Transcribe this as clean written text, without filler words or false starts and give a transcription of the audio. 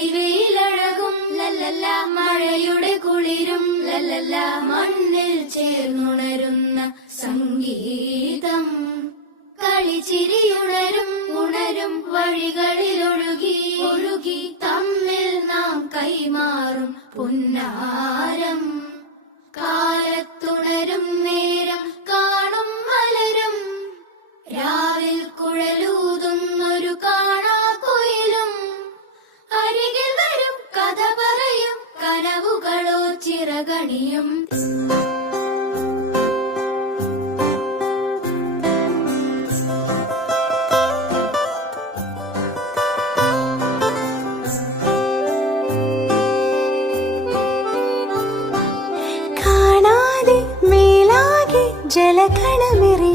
പൊടിവെയിലഴകും ലല്ലല്ല, മഴയുടെ കുളിരും ലല്ലല്ല, മണ്ണിൽ ചേർന്നുണരുന്ന സംഗീതം. കളിച്ചിരിയുണരും ഉണരും വഴികളിലൊഴുകി ഒഴുകി തമ്മിൽ നാം കൈമാറും പുന്നാരം. കാലത്തുണരും നേരം കാണും മലരും, രാവിൽ കുഴലൂതുന്നൊരു കാണാക്കുയിലും. അരികിൽ വരും കഥ പറയും കനവുകളോ ചിറകണിയും. ജലകണമിറി